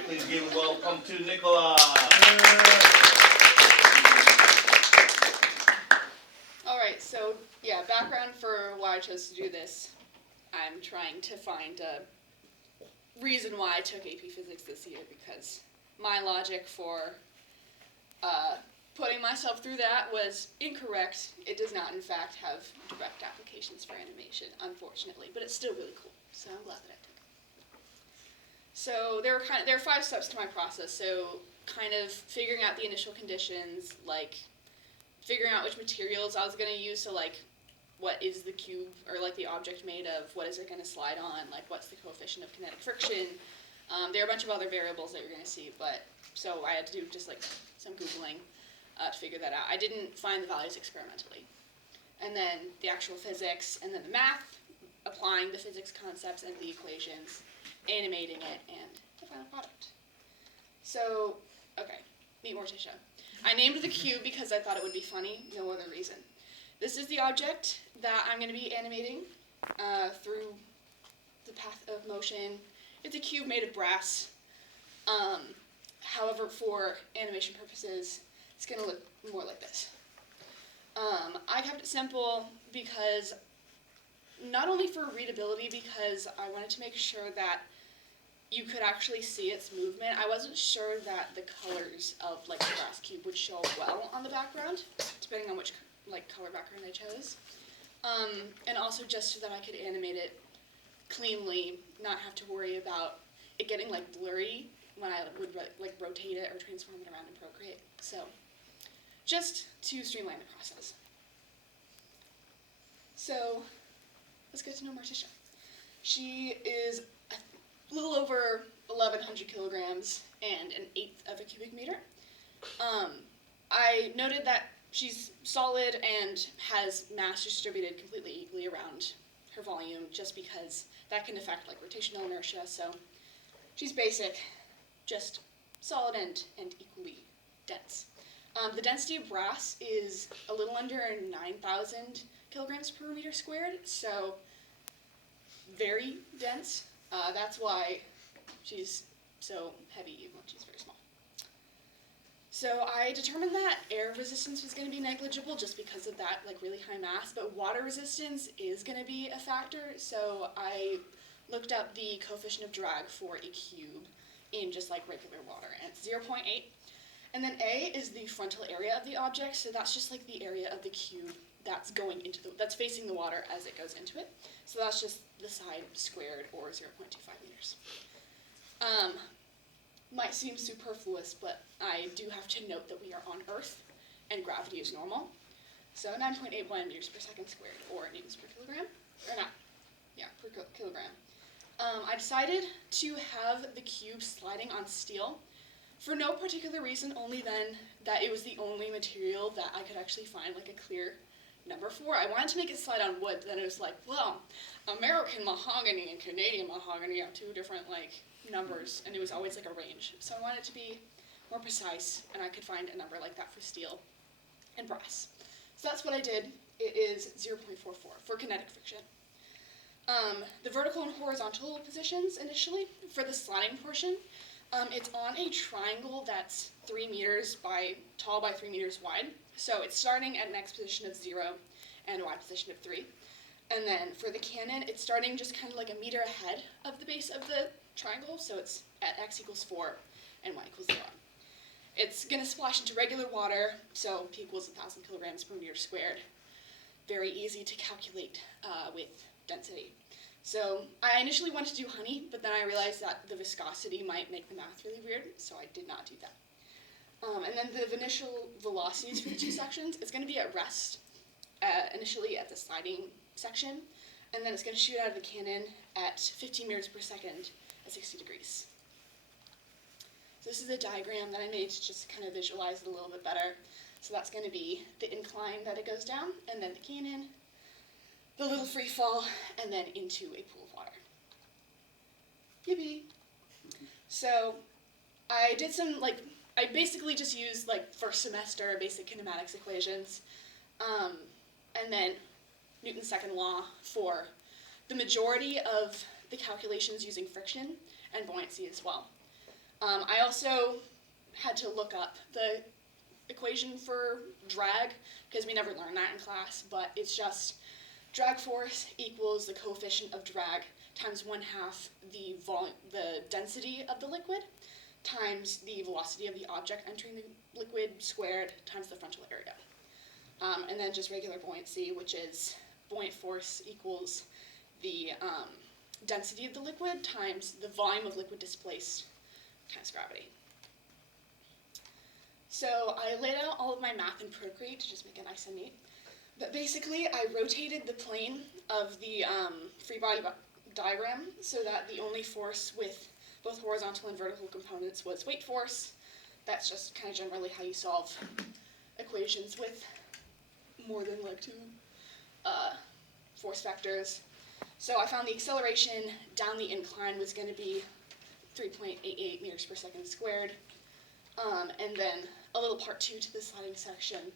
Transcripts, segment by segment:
Alright, please give a welcome to Nicola. Alright, so yeah, background for why I chose to do this. I'm trying to find a reason why I took AP Physics this year, because my logic for putting myself through that was incorrect. It does not, in fact, have direct applications for animation, unfortunately, but it's still really cool, so I'm glad that I took it. So there are 5 steps to my process. So kind of figuring out the initial conditions, like figuring out which materials I was going to use. So like, what is the cube or like the object made of? What is it going to slide on? Like, what's the coefficient of kinetic friction? There are a bunch of other variables that you're going to see, but so I had to do just like some Googling to figure that out. I didn't find the values experimentally. And then the actual physics, and then the math, applying the physics concepts and the equations, animating it, and the final product. So, okay, meet Morticia. I named the cube because I thought it would be funny, no other reason. This is the object that I'm going to be animating through the path of motion. It's a cube made of brass. However, for animation purposes, it's going to look more like this. I kept it simple because, not only for readability, because I wanted to make sure that you could actually see its movement. I wasn't sure that the colors of like the brass cube would show up well on the background, depending on which like color background I chose. And also just so that I could animate it cleanly, not have to worry about it getting like blurry when I would like rotate it or transform it around in Procreate. So just to streamline the process. So let's get to know Morticia. She is a little over 1,100 kilograms and 1/8 of a cubic meter. I noted that she's solid and has mass distributed completely equally around her volume, just because that can affect like rotational inertia. So she's basic, just solid and equally dense. The density of brass is a little under 9,000 kilograms per meter squared, so very dense. That's why she's so heavy, even when she's very small. So I determined that air resistance was going to be negligible just because of that like really high mass, but water resistance is going to be a factor. So I looked up the coefficient of drag for a cube in just like regular water, and it's 0.8. And then A is the frontal area of the object, so that's just like the area of the cube that's going into that's facing the water as it goes into it. So that's just the side squared, or 0.25 meters. Might seem superfluous, but I do have to note that we are on Earth, and gravity is normal. So 9.81 meters per second squared, or newtons per kilogram, or not, yeah, per kilogram. I decided to have the cube sliding on steel for no particular reason, only then that it was the only material that I could actually find like a clear number for. I wanted to make it slide on wood, but then it was like, well, American mahogany and Canadian mahogany are 2 different like numbers, and it was always like a range. So I wanted it to be more precise, and I could find a number like that for steel and brass. So that's what I did. It is 0.44 for kinetic friction. The vertical and horizontal positions initially for the sliding portion, it's on a triangle that's 3 meters tall by 3 meters wide. So it's starting at an x position of 0 and a y position of 3. And then for the cannon, it's starting just kind of like a meter ahead of the base of the triangle. So it's at x equals 4 and y equals 0. It's going to splash into regular water, so P equals 1,000 kilograms per meter squared. Very easy to calculate with density. So I initially wanted to do honey, but then I realized that the viscosity might make the math really weird, so I did not do that. And then the initial velocities for the 2 sections, it's going to be at rest, initially at the sliding section, and then it's going to shoot out of the cannon at 15 meters per second at 60 degrees. So this is a diagram that I made to just kind of visualize it a little bit better. So that's going to be the incline that it goes down, and then the cannon, the little free fall, and then into a pool of water. Yippee! So I did some, I basically just used, first semester basic kinematics equations, and then Newton's second law for the majority of the calculations using friction and buoyancy as well. I also had to look up the equation for drag, because we never learned that in class, but it's just drag force equals the coefficient of drag times 1/2 the density of the liquid times the velocity of the object entering the liquid squared times the frontal area. And then just regular buoyancy, which is buoyant force equals the density of the liquid times the volume of liquid displaced times gravity. So I laid out all of my math in Procreate to just make it nice and neat. But basically, I rotated the plane of the free body diagram so that the only force with both horizontal and vertical components was weight force. That's just kind of generally how you solve equations with more than like two force vectors. So I found the acceleration down the incline was going to be 3.88 meters per second squared. And then a little part 2 to the sliding section.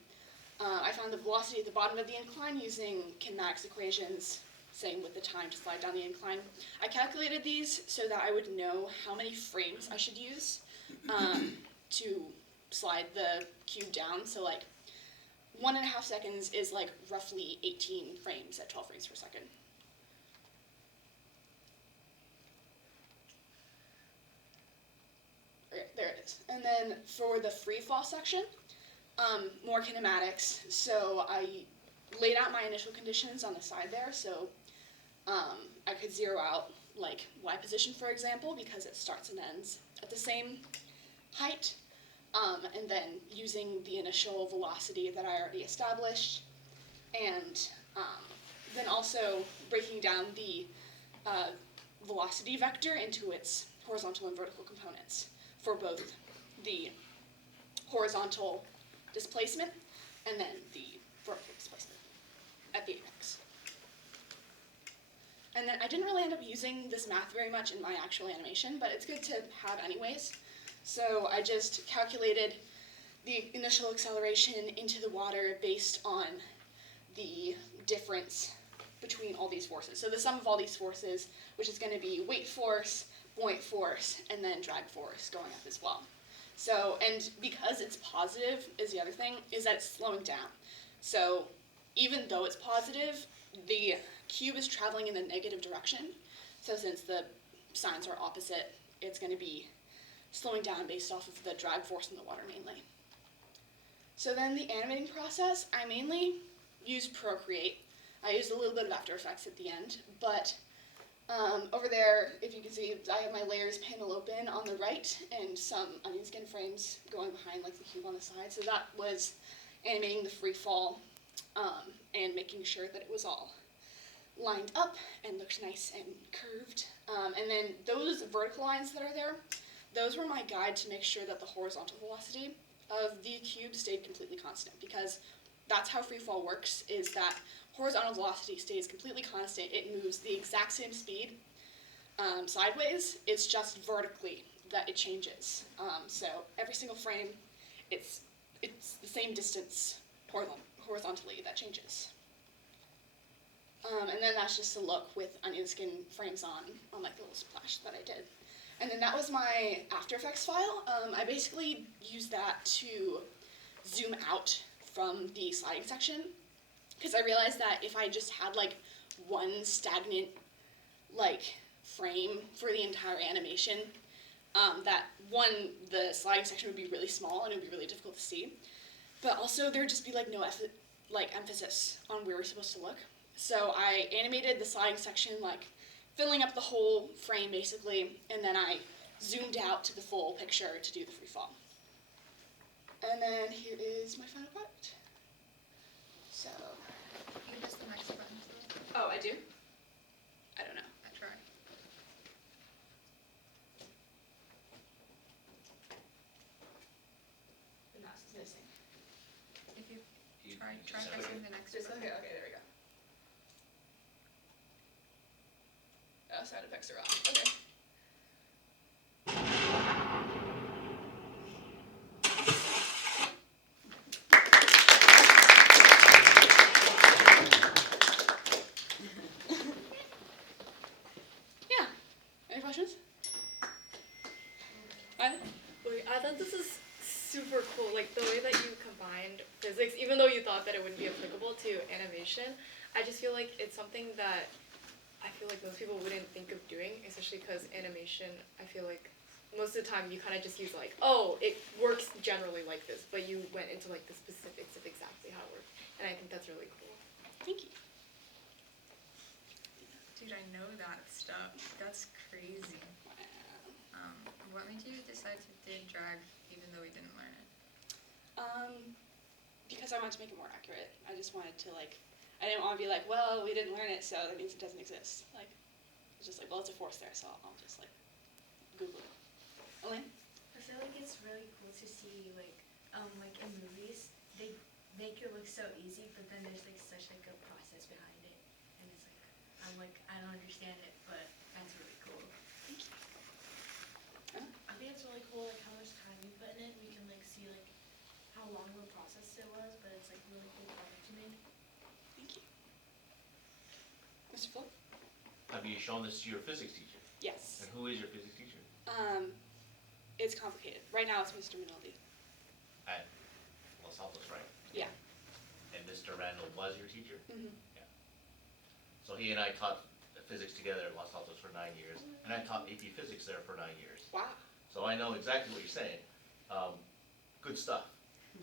I found the velocity at the bottom of the incline using kinematics equations, same with the time to slide down the incline. I calculated these so that I would know how many frames I should use to slide the cube down. So like 1.5 seconds is like roughly 18 frames at 12 frames per second. Okay, there it is. And then for the free fall section, more kinematics. So I laid out my initial conditions on the side there, so I could zero out like y position, for example, because it starts and ends at the same height. And then using the initial velocity that I already established, and then also breaking down the velocity vector into its horizontal and vertical components for both the horizontal displacement and then the vertical displacement at the apex. And then I didn't really end up using this math very much in my actual animation, but it's good to have anyways. So I just calculated the initial acceleration into the water based on the difference between all these forces. So the sum of all these forces, which is going to be weight force, buoyant force, and then drag force going up as well. So, and because it's positive is the other thing, is that it's slowing down. So even though it's positive, the cube is traveling in the negative direction. So since the signs are opposite, it's going to be slowing down based off of the drag force in the water mainly. So then the animating process, I mainly use Procreate. I used a little bit of After Effects at the end, but over there, if you can see, I have my layers panel open on the right and some onion skin frames going behind like the cube on the side. So that was animating the free fall and making sure that it was all lined up and looked nice and curved. And then those vertical lines that are there, those were my guide to make sure that the horizontal velocity of the cube stayed completely constant, because that's how free fall works, is that horizontal velocity stays completely constant. It moves the exact same speed sideways. It's just vertically that it changes. So every single frame, it's the same distance horizontally that changes. And then that's just a look with onion skin frames on like the little splash that I did. And then that was my After Effects file. I basically used that to zoom out from the sliding section, because I realized that if I just had like one stagnant like frame for the entire animation, that one, the sliding section would be really small and it would be really difficult to see, but also there would just be like no emphasis on where we're supposed to look. So I animated the sliding section like filling up the whole frame basically, and then I zoomed out to the full picture to do the free fall. And then here is my final product. So. You missed the next button. Oh, I do? I don't know. I tried. The mouse is missing. If you You try just have pressing it. the next Just, button. okay, there we go. Oh, sound effects are off. Okay. Yeah. Any questions? Violet? Wait, I thought this was super cool. Like the way that you combined physics, even though you thought that it wouldn't be applicable to animation, I just feel like it's something that I feel like most people wouldn't think of doing, especially because animation, I feel like most of the time you kind of just use like, oh, it works generally like this, but you went into like the specifics of exactly how it works, and I think that's really cool. Thank you. Dude, I know that stuff. That's crazy. What made you decide to do drag even though we didn't learn it? Because I wanted to make it more accurate. I just wanted to like, I didn't want to be like, well, we didn't learn it, so that means it doesn't exist. Like, it's just like, well, it's a force there, so I'll just like Google it. Elaine? I feel like it's really cool to see like in movies they make it look so easy, but then there's like such like a process behind it, and it's like I don't understand it, but that's really cool. Thank you. I think it's really cool like how much time you put in it. We can like see like how long of a process it was, but it's like really cool project you made. Thank you. Mr. Phillip? Have you shown this to your physics teacher? Yes. And who is your physics teacher? It's complicated. Right now it's Mr. Minaldi. At Los Altos, right? Yeah. And Mr. Randall was your teacher? Mm-hmm. So he and I taught physics together at Los Altos for 9 years, and I taught AP Physics there for 9 years. Wow. So I know exactly what you're saying. Good stuff.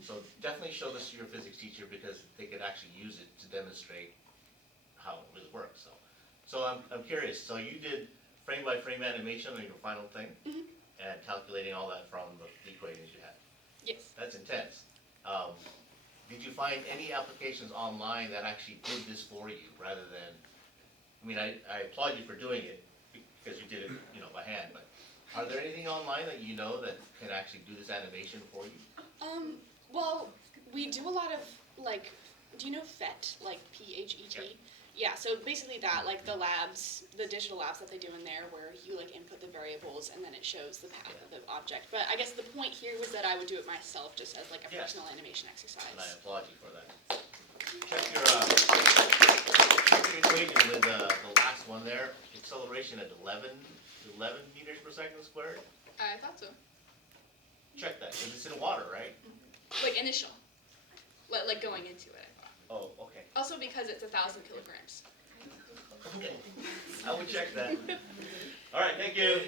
So definitely show this to your physics teacher because they could actually use it to demonstrate how it really works. So I'm curious. So you did frame by frame animation on your final thing, Mhm. and calculating all that from the equations you had. Yes. That's intense. Did you find any applications online that actually did this for you rather than? I mean, I applaud you for doing it because you did it, by hand. But are there anything online that you know that can actually do this animation for you? Well, we do a lot of like, do you know PhET, like PHET? Yep. Yeah, so basically that, like the labs, the digital labs that they do in there where you like input the variables and then it shows the path of the object. But I guess the point here was that I would do it myself just as like a Yeah. personal animation exercise. And I applaud you for that. Check your equation with the last one there. Acceleration at 11 meters per second squared. I thought so. Check that because it's in water, right? Like initial. Like going into it. Oh, okay. Also because it's 1,000 kilograms. Okay. I would check that. All right. Thank you.